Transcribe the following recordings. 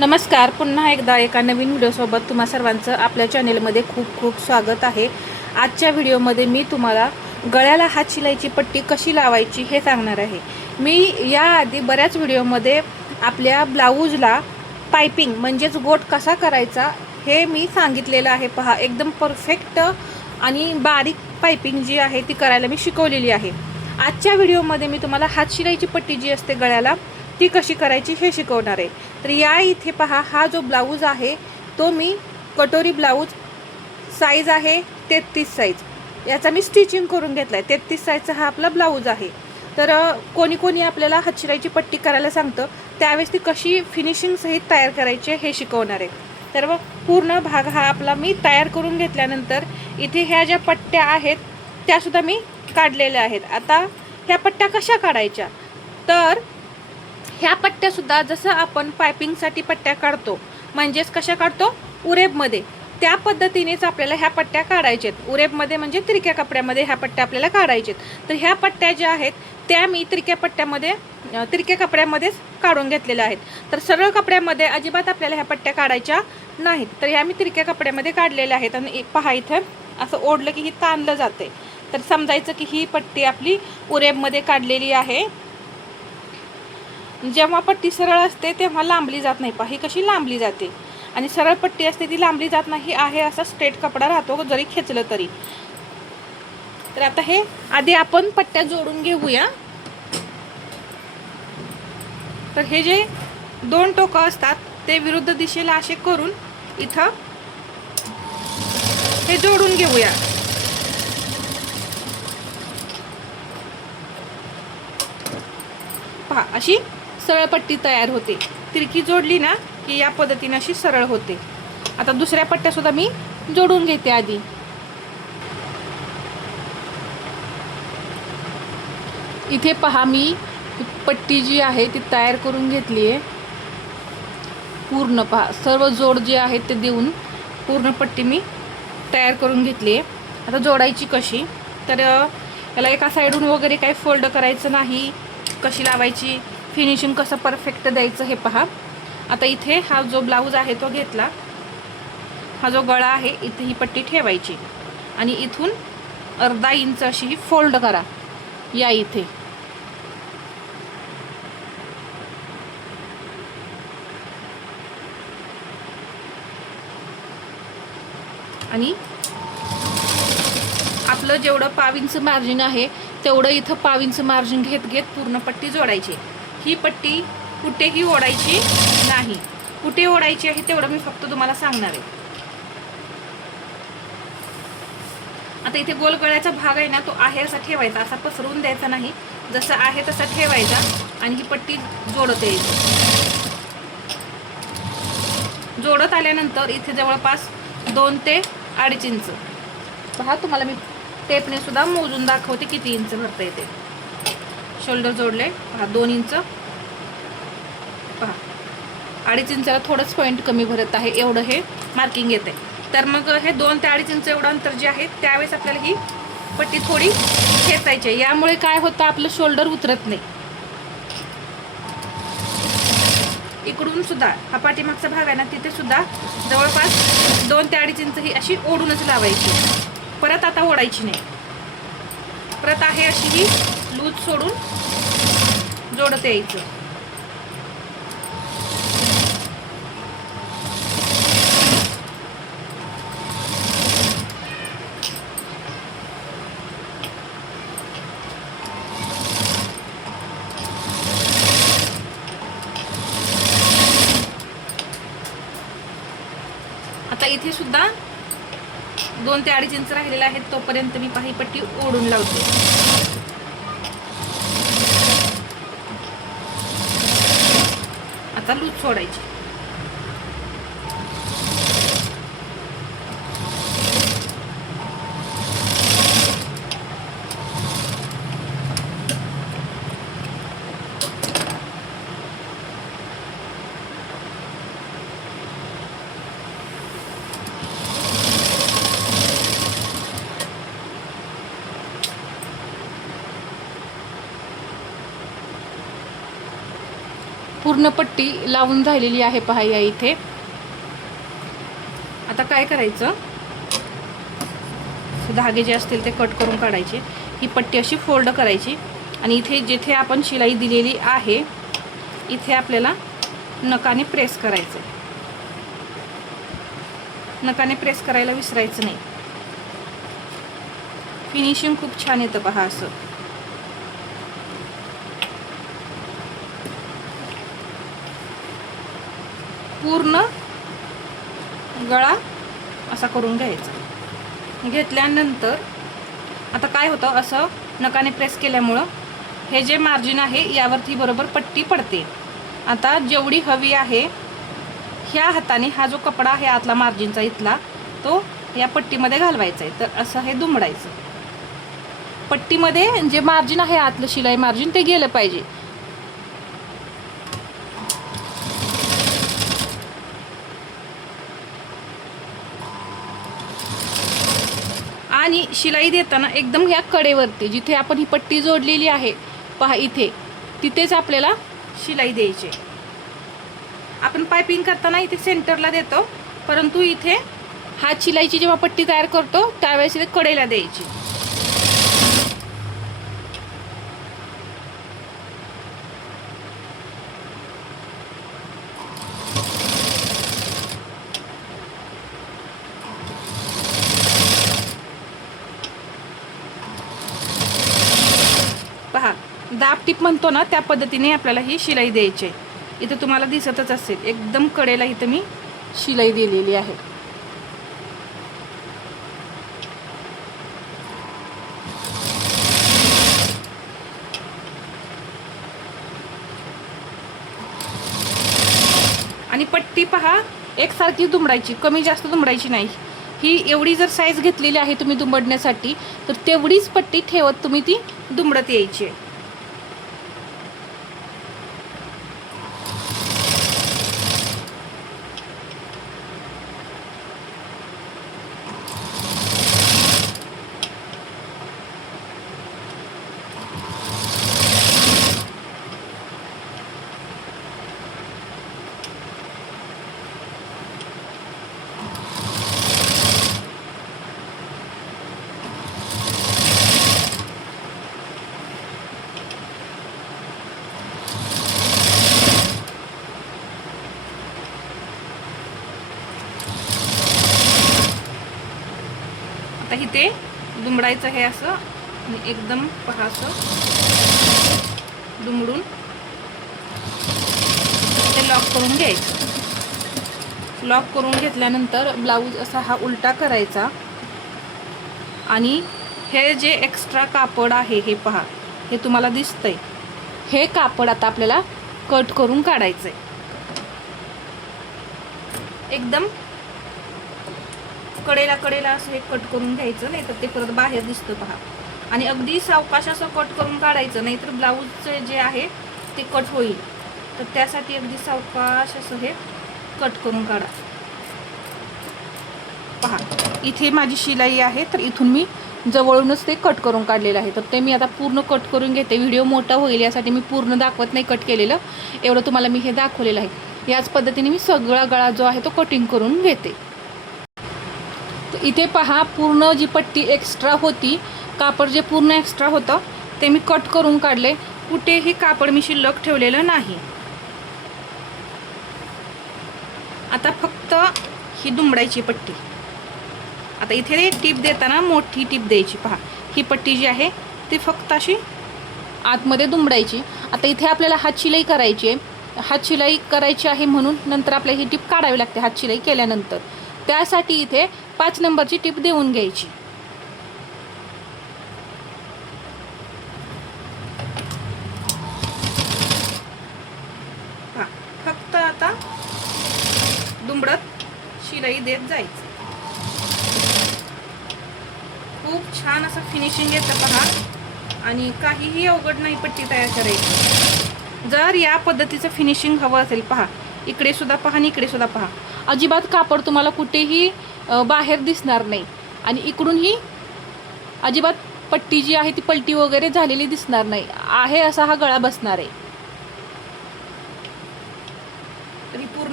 नमस्कार. पुन्हा एकदा एका नवीन व्हिडिओसोबत तुम्हा सर्वांचं आपल्या चॅनेलमध्ये खूप खूप स्वागत आहे. आजच्या व्हिडिओमध्ये मी तुम्हाला गळ्याला हात शिलाईची पट्टी कशी लावायची हे सांगणार आहे. मी याआधी बऱ्याच व्हिडिओमध्ये आपल्या ब्लाऊजला पायपिंग म्हणजेच गोट कसा करायचा हे मी सांगितलेलं आहे. पहा, एकदम परफेक्ट आणि बारीक पायपिंग जी आहे ती करायला मी शिकवलेली आहे. आजच्या व्हिडिओमध्ये मी तुम्हाला हात शिलाईची पट्टी जी असते गळ्याला ती कशी करायची हे शिकवणार आहे. तर या इथे पहा, हा जो ब्लाऊज आहे तो मी कटोरी ब्लाऊज साईज आहे 33 साईज, याचा मी स्टिचिंग करून घेतला आहे. 33 साईजचा हा आपला ब्लाऊज आहे. तर कोणी कोणी आपल्याला हात शिलाईची पट्टी करायला सांगतं, त्यावेळेस ती कशी फिनिशिंग सहित तयार करायची हे शिकवणार आहे. तर पूर्ण भाग हा आपला मी तयार करून घेतल्यानंतर इथे ह्या ज्या पट्ट्या आहेत त्यासुद्धा मी काढलेल्या आहेत. आता ह्या पट्ट्या कशा काढायच्या, तर ह्या पट्ट्यासुद्धा जसं आपण पायपिंगसाठी पट्ट्या काढतो म्हणजेच कशा काढतो, उरेबमध्ये, त्या पद्धतीनेच आपल्याला ह्या पट्ट्या काढायच्यात. उरेबमध्ये म्हणजे तिरक्या कपड्यामध्ये ह्या पट्ट्या आपल्याला काढायच्यात. तर ह्या पट्ट्या ज्या आहेत त्या मी तिरक्या कपड्यामध्येच काढून घेतलेल्या आहेत. तर सरळ कपड्यामध्ये अजिबात आपल्याला ह्या पट्ट्या काढायच्या नाहीत. तर ह्या मी तिरक्या कपड्यामध्ये काढलेल्या आहेत. आणि पहा, इथं असं ओढलं की ही ताणलं जाते. तर समजायचं की ही पट्टी आपली उरेबमध्ये काढलेली आहे. जेव्हा पट्टी सरळ असते तेव्हा लांबली जात नाही. पहा, ही कशी लांबली जाते. आणि सरळ पट्टी असते ती लांबली जात नाही आहे. असा स्ट्रेट कपडा राहतो जरी खेचलं तरी. तर आता हे आधी आपण पट्ट्या जोडून घेऊया. तर हे जे दोन टोकं असतात ते विरुद्ध दिशेला असे करून इथं हे जोडून घेऊया. पहा, अशी सरळ पट्टी तयार होते. तिरकी जोडली ना की या पद्धतीने अशी सरळ होते. आता दुसऱ्या पट्ट्या सुद्धा मी जोडून घेते आधी. इथे पहा, मी पट्टी जी आहे ती तयार करून घेतली आहे. पूर्ण पहा, सर्व जोड जे आहेत ते देऊन पूर्ण पट्टी मी तयार करून घेतली आहे. आता जोडायची कशी, तर याला एका साईडून वगैरे काही फोल्ड करायचं नाही. कशी लावायची, फिनिशिंग कसं परफेक्ट द्यायचं हे पहा. आता इथे हा जो ब्लाऊज आहे तो घेतला, हा जो गळा आहे इथे ही पट्टी ठेवायची आणि इथून अर्धा इंच अशी ही फोल्ड करा या इथे. आणि आपलं जेवढं 1/2 इंच मार्जिन आहे तेवढं इथं 1/2 इंच मार्जिन घेत घेत पूर्ण पट्टी जोडायची. ही पट्टी कुठेही ओढायची नाही. कुठे ओढायची आहे तेवढं मी फक्त तुम्हाला सांगणार आहे. आता इथे गोल गळ्याचा भाग आहे ना, तो आहे असा ठेवायचा, असा पसरवून द्यायचा नाही. जसं आहे तसा ठेवायचा आणि ही पट्टी जोडत यायची. जोडत आल्यानंतर इथे जवळपास 2 ते 2.5 इंच पहा, तुम्हाला मी टेपने सुद्धा मोजून दाखवते किती इंच भरता येते. शोल्डर जोडले पहा, 2 इंच पहा. 2.5 इंचाला थोडंच पॉईंट कमी भरत आहे, एवढं हे मार्किंग येते. तर मग हे 2 ते 2.5 इंच एवढं अंतर जे आहे त्यावेळेस आपल्याला ही पट्टी थोडी खेचायची आहे. यामुळे काय होतं, आपलं शोल्डर उतरत नाही. इकडून सुद्धा हा पाठीमागचा भाग आहे ना, तिथे सुद्धा जवळपास 2 ते 2.5 इंच ही अशी ओढूनच लावायची. परत आता ओढायची नाही. परत आहे अशी ही लूज सोडून जोडत यायचं. आता इथे सुद्धा 2 ते 2.5 इंच राहिलेले आहेत. तोपर्यंत मी पाही पट्टी ओढून लावते. आता लूज सोडायची. पूर्ण पट्टी लावून झालेली आहे पहा या इथे. आता काय करायचं, धागे जे असतील ते कट करून काढायचे. ही पट्टी अशी फोल्ड करायची आणि इथे जिथे आपण शिलाई दिलेली आहे इथे आपल्याला नखाने प्रेस करायचं. नखाने प्रेस करायला विसरायचं नाही. फिनिशिंग खूप छान येतं पहा असं. पूर्ण गळा असा करून घ्यायचा. घेतल्यानंतर आता काय होतं, असं नखाने प्रेस केल्यामुळं हे जे मार्जिन आहे यावरती बरोबर पट्टी पडते. आता जेवढी हवी आहे ह्या हाताने हा जो कपडा आहे आतला मार्जिनचा इथला तो या पट्टीमध्ये घालवायचा आहे. तर असं हे दुमडायचं. पट्टीमध्ये जे मार्जिन आहे आतलं शिलाई मार्जिन ते गेलं पाहिजे. आणि शिलाई देताना एकदम ह्या कडेवरती जिथे आपण ही पट्टी जोडलेली आहे पहा इथे, तिथेच आपल्याला शिलाई द्यायची. आपण पायपिंग करताना इथे सेंटरला देतो, परंतु इथे हात शिलाईची जेव्हा पट्टी तयार करतो त्यावेळेस इथे कडेला द्यायची. पहा दाब टीप म्हणतो ना त्या पद्धतीने आपल्याला ही शिलाई द्यायची. इथं तुम्हाला दिसतच असेल एकदम कडेला इथं मी शिलाई दिलेली आहे. आणि पट्टी पहा एकसारखी दुमडायची, कमी जास्त दुमडायची नाही. ही एवढी जर साईज घेतलेली आहे तुम्ही दुमडण्यासाठी तर तेवढीच पट्टी ठेवत तुम्ही ती दुमडत यायची. आता इथे दुमडायचं हे असं आणि एकदम पहा असं दुमडून ते लॉक करून घ्यायचं. लॉक करून घेतल्यानंतर ब्लाऊज असा हा उलटा करायचा आणि हे जे एक्स्ट्रा कापड आहे हे पहा, हे तुम्हाला दिसतंय, हे कापड आता आपल्याला कट करून काढायचंय. एकदम कडेला असं हे कट करून घ्यायचं, नाही तर ते परत बाहेर दिसतं पहा. आणि अगदी सावकाश असं कट करून काढायचं, नाहीतर ब्लाऊजचं जे आहे ते कट होईल. तर त्यासाठी अगदी सावकाश असं हे कट करून काढा. पहा इथे माझी शिलाई आहे तर इथून मी जवळूनच ते कट करून काढलेलं आहे. तर ते मी आता पूर्ण कट करून घेते. व्हिडिओ मोठा होईल यासाठी मी पूर्ण दाखवत नाही कट केलेलं, एवढं तुम्हाला मी हे दाखवलेलं आहे. याच पद्धतीने मी सगळा गळा जो आहे तो कटिंग करून घेते. तर इथे पहा पूर्ण जी पट्टी एक्स्ट्रा होती, कापड जे पूर्ण एक्स्ट्रा होतं ते मी कट करून काढले. कुठेही कापड मी शिल्लक ठेवलेलं नाही. आता फक्त ही दुमडायची पट्टी. आता इथे टीप देताना मोठी टीप द्यायची. पहा ही पट्टी जी आहे ती फक्त अशी आतमध्ये दुमडायची. आता इथे आपल्याला हात शिलाई करायची आहे. हात शिलाई करायची आहे म्हणून नंतर आपल्याला ही टीप काढावी लागते हात शिलाई केल्यानंतर. त्यासाठी इथे 5 नंबरची टीप देऊन घ्यायची. फक्त आता दुमडत शिलाई देत जायचं. खूप छान असं फिनिशिंग येतं पहा. आणि काहीही अवघड नाही पट्टी तयार करायची. जर या पद्धतीचं फिनिशिंग हवं असेल पहा, इकडे सुद्धा पहा आणि इकडे सुद्धा पहा, अजिबात कापड तुम्हाला कुठेही बाहेर दिसणार नाही. आणि इकडूनही अजिबात पट्टी जी आहे ती पलटी वगैरे झालेली दिसणार नाही. आहे असा हा गळा बसणार आहे.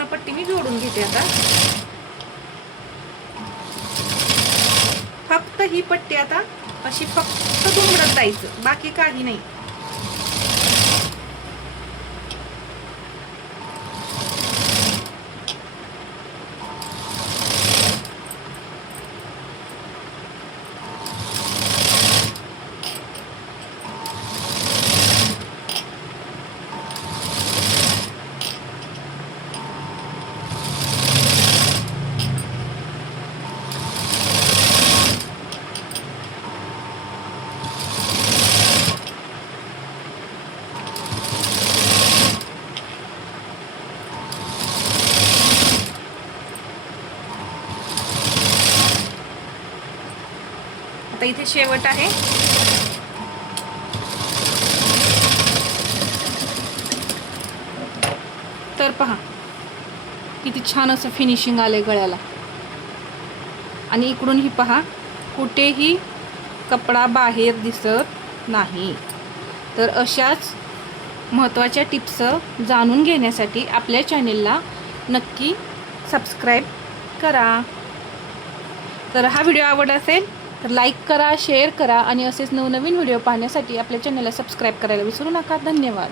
पूर्ण पट्टी मी जोडून घेते आता. फक्त ही पट्टी आता अशी फक्त दुमडत जायचं, बाकी काही नाही. आता इथे शेवट आहे. तर पहा किती छान असं फिनिशिंग आलंय गळ्याला. आणि इकडून ही पहा, कुठेही कपडा बाहेर दिसत नाही. तर अशाच महत्त्वाच्या टिप्स जाणून घेण्यासाठी आपल्या चॅनेलला नक्की सबस्क्राईब करा. तर हा व्हिडिओ आवडला असेल तर लाईक करा, शेअर करा आणि असेच नवनवीन व्हिडिओ पाहण्यासाठी आपल्या चॅनलला सबस्क्राईब करायला विसरू नका. धन्यवाद.